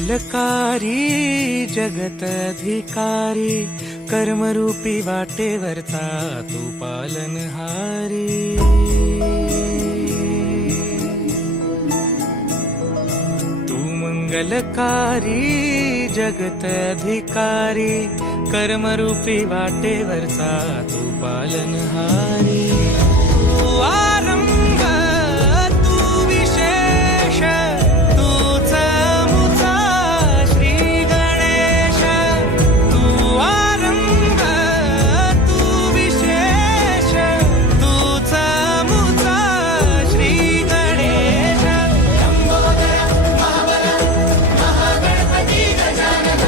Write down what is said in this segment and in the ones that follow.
मंगलकारी जगतधिकारी कर्मरूपी वाटेवरचा तू पालनहारी। तू मंगलकारी जगतधिकारी कर्मरूपी वाटेवरचा तू पालनहारी। तू आरंभ तू विशेष तूच मुचा श्री गणेश। तू आरंभ तू विशेष तूच मुचा श्री गणेश। लंबोदर महाबल महागणपती गजानन।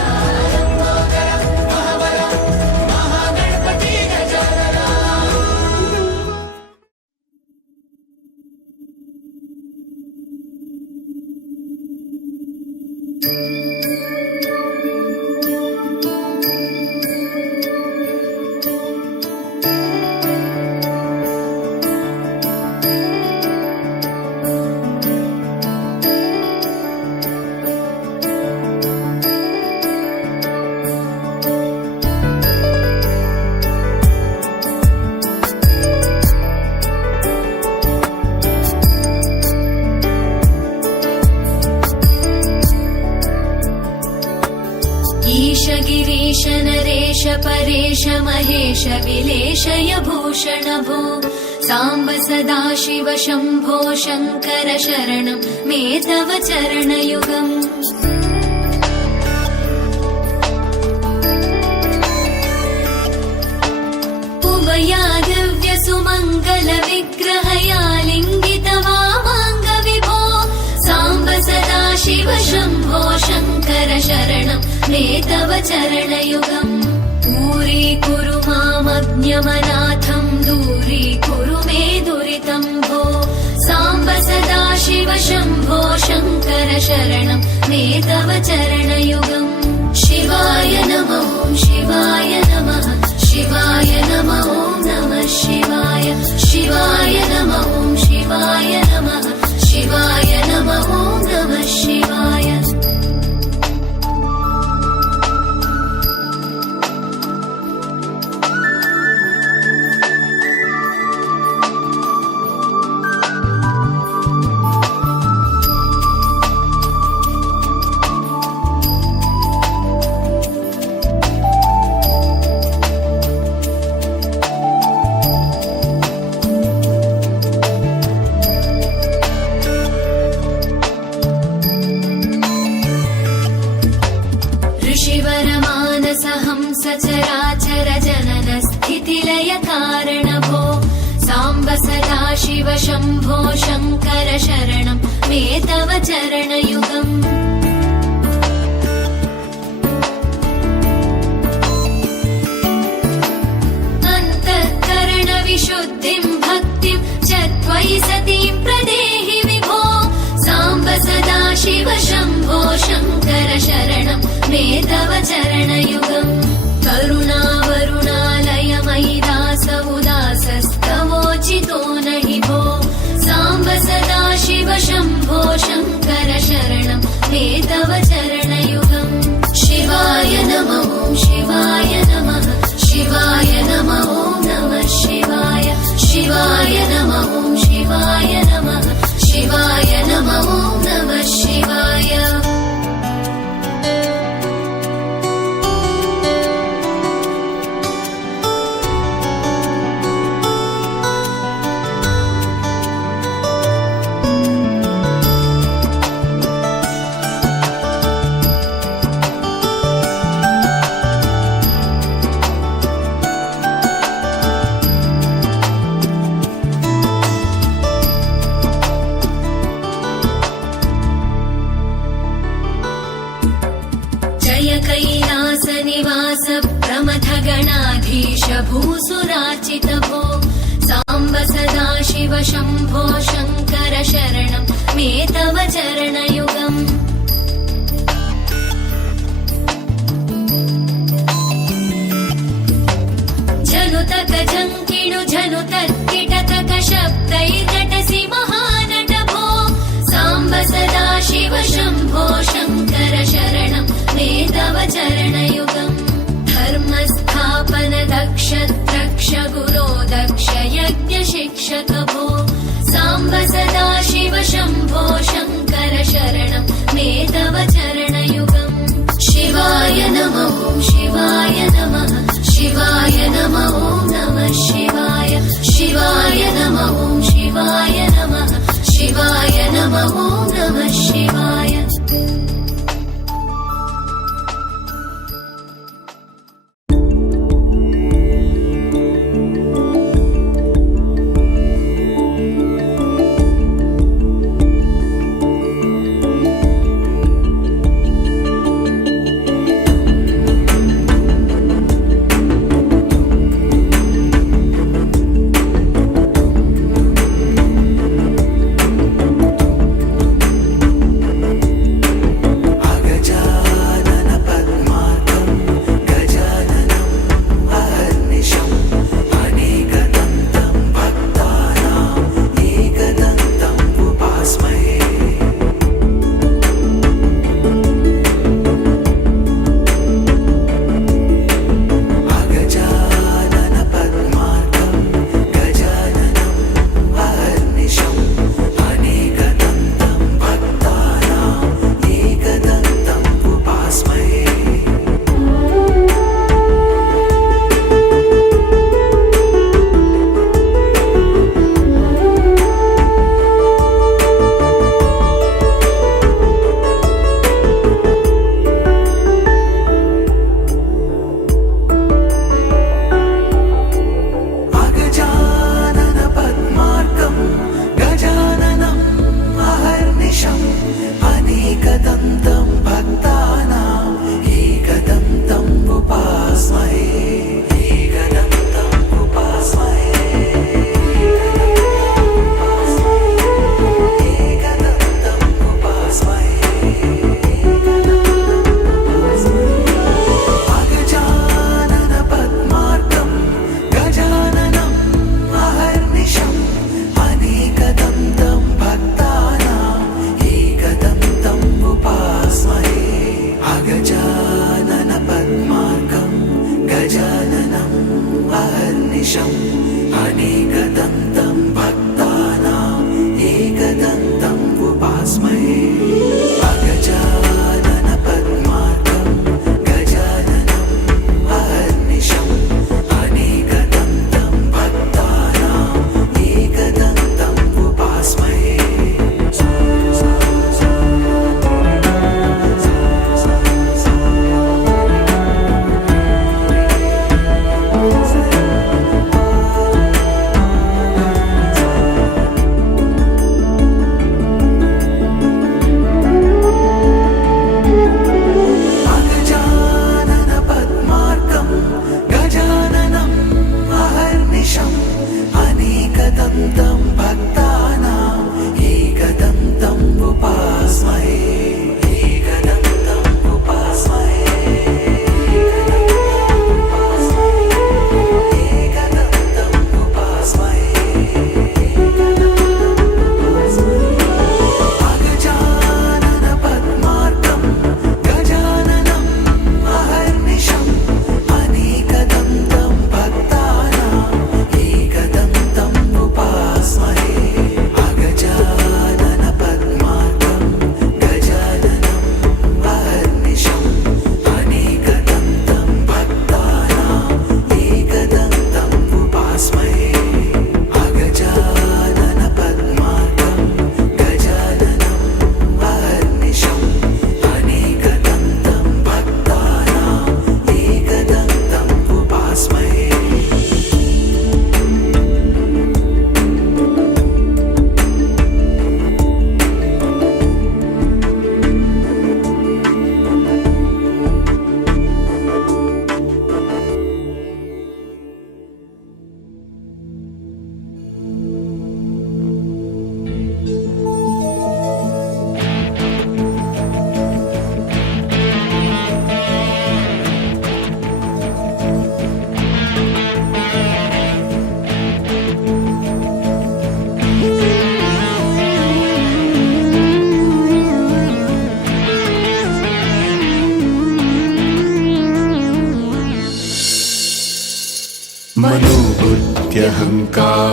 लंबोदर महाबल महागणपती गजानन। ईश गिरीश नरेश परेश महेश विलेशय भूषण भो। साम्ब सदाशिव शम्भो शङ्कर शरणं मे तव चरणयुगम्। उमया दिव्य सुमङ्गल विग्रहया लिङ्गित वामाङ्ग विभो। साम्ब सदाशिव शम्भो शङ्कर शरणं मे तव चरणयुगम्। दूरीकुरु मामज्ञमनाथं दूरीकुरु मे दुरितं भो। साम्ब सदाशिव शम्भो शङ्कर शरणं मे तव चरणयुगम्। शिवाय नमः शिवाय नमः शिवाय नमः नमः शिवाय। शिवाय नमः शिवाय नमः शिवाय नमः नमः शिवाय। ऋषिवरमानसहंस चराचर जनन स्थितिलय कारण भो। साम्ब सदाशिव शम्भो शङ्कर शरणं मे तव चरणयुगम्। अन्तःकरण विशुद्धिं भक्तिं च त्वयि सतीं प्रदेहि विभो। साम्ब सदाशिव शम्भो शङ्कर शरणं मे तव चरणयुगम्। करुणावरुणालय मयि दास उदासस्तवोचितो नहि भो। साम्ब सदाशिव शम्भो शङ्कर शरणं मे तव चरणयुगम्। शिवाय नमः शिवाय नमः शिवाय नमः नमः शिवाय। शिवाय नमः शिवाय नमः शिवाय नमः नमः शिवाय। कैलास निवास प्रमथ गणाधीश भूसुरार्चित भो। साम्ब सदाशिव शम्भो शङ्कर शरणं मे तव चरणयुगम्। जनुतक जङ्किणु जनुतत्किटतक शब्दैर्नटसि महानट भो। साम्ब सदाशिव शम्भो शङ्कर शरणं चरणयुगम् धर्मस्थापन दक्ष द्रक्ष गुरो दक्ष यज्ञ शिक्षक भो साम्ब सदा शिव शम्भो शङ्कर शरणं मे तव चरणयुगम् शिवाय नमः शिवाय नमः शिवाय नमः नमः शिवाय शिवाय नमः शिवाय नमः शिवाय नमः नमः शिवाय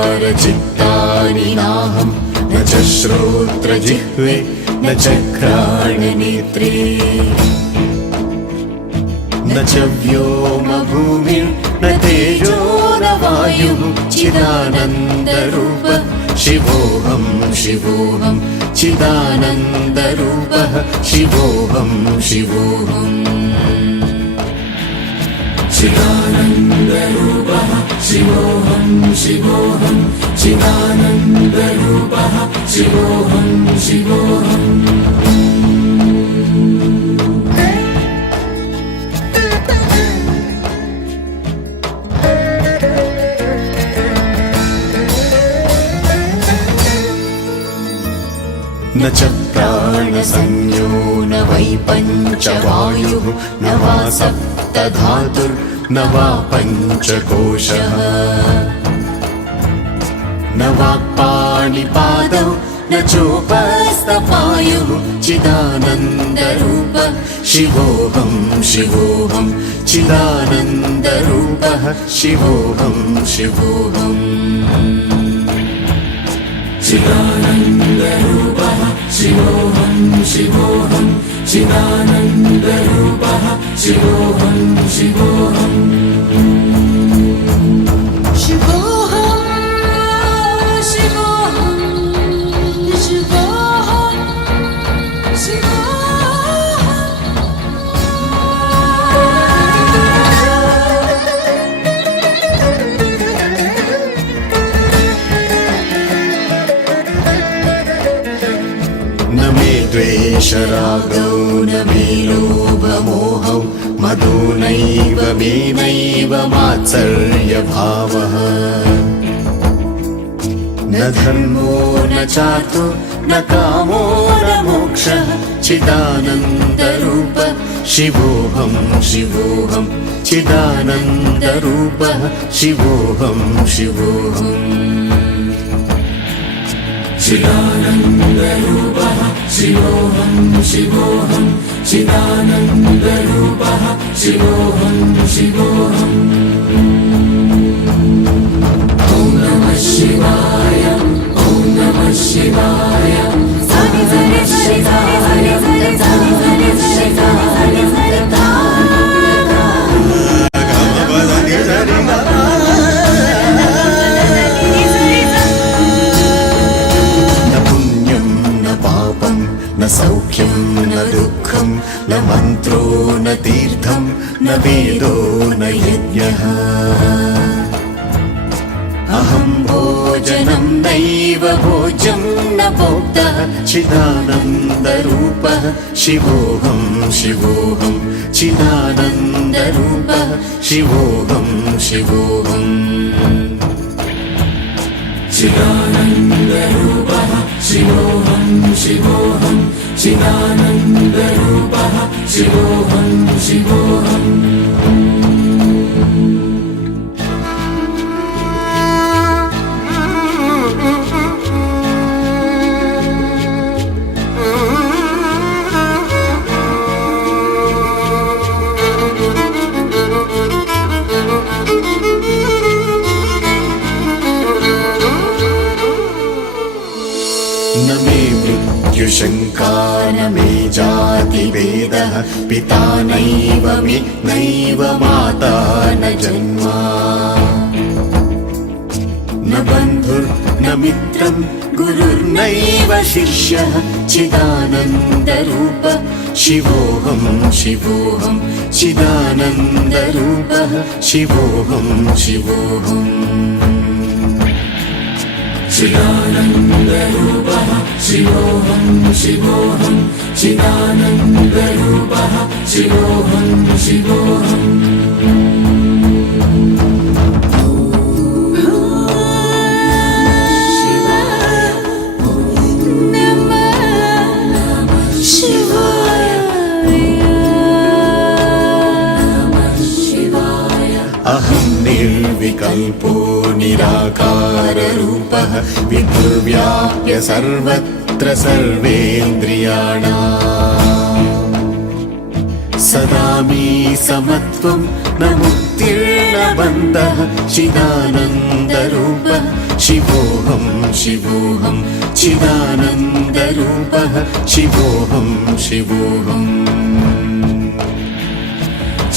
चाहङ्कारचित्तानि नाहं न च श्रोत्रजिह्वे न च घ्राणनेत्रे न च व्योमभूमिर्न तेजो न वायुः चिदानन्दरूप शिवोऽहं शिवोऽहं चिदानन्दरूपः शिवोऽहं शिवोऽहम् चिदानन्दरूपः शिवोऽहं शिवोऽहं चिदानन्दरूपः शिवोऽहं शिवोऽहम् न च प्राणसंज्ञो न वै पञ्चवायुः न वा सप्तधातुर्न वा पञ्चकोशः न वाक्पाणिपादौ न चोपस्थपायुः चिदानन्दरूप शिवोऽहं शिवोऽहं चिदानन्दरूपः शिवोऽहं शिवोऽहम् चिदानन्दरूपः शिवोऽहं शिवोऽहं चिदानन्दरूपः शिवोऽहं शिवोऽहम् शिवोऽहं शिवोऽहं शिवोऽहं न मे द्वेषरागौ न मे लोभमोहौ मदो नैव मे नैव मात्सर्यभावः न धर्मो न चार्थो न कामो न मोक्षः चिदानन्दरूप शिवोऽहं शिवोऽहं चिदानन्दरूपः शिवोऽहं शिवोऽहम् चिदानन्दरूपः शिवोऽहं शिवोऽहं चिदानन्दरूपः शिवोऽहं शिवोऽहम् ॐ नमः शिवाय ॐ नमः शिवाय सरि सरि सरि सरि सरि सरि सरि सरि सरि सरि सरि न सौख्यं न दुःखं न मन्त्रो न तीर्थं न वेदो न यज्ञः अहं भोजनं नैव भोज्यं न भोक्तः चिदानन्दरूपः शिवोऽहं शिवोऽहं चिदानन्दरूपः शिवोऽहं शिवोऽहम् चिदानन्दरूपः शिवोऽहं शिवोऽहं चिदानन्दरूपः शिवोऽहं शिवोऽहम् न मे मृत्युशङ्का न मे जातिभेदः पिता नैव मे नैव माता न जन्मा न बन्धुर्न मित्रं गुरुर्नैव शिष्यः चिदानन्दरूप शिवोऽहं शिवोऽहं चिदानन्दरूपः शिवोऽहं शिवोऽहम् चिदानन्दरूपः शिवोऽहं शिवोऽहं चिदानन्दरूपः शिवोऽहं शिवोऽहम् अहं निर्विकल्पो निराकाररूपः विभुर्व्याप्य सर्वत्र सर्वेन्द्रियाणाम् सदा मे समत्वं न मुक्तिर्न बन्धः चिदानन्दरूपः शिवोऽहं शिवोऽहं चिदानन्दरूपः शिवोऽहं शिवोऽहम्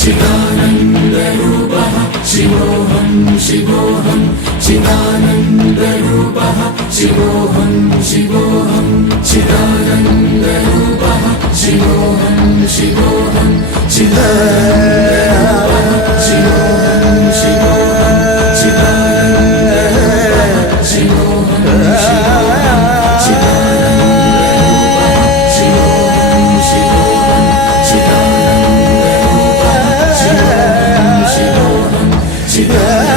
चिदानन्दरूपः शिवोऽहं शिवोऽहं चिदानन्दरूपः शिवोऽहं शिवोऽहं चिदानन्दरूपः शिवोऽहं शिवोऽहं चिदानन्दरूपः शिवोऽहं शिवोऽहं चिदानन्दरूपः शिवोऽहं शिवोऽहं चिदानन्दरूपः शिवोऽहं शिवोऽहं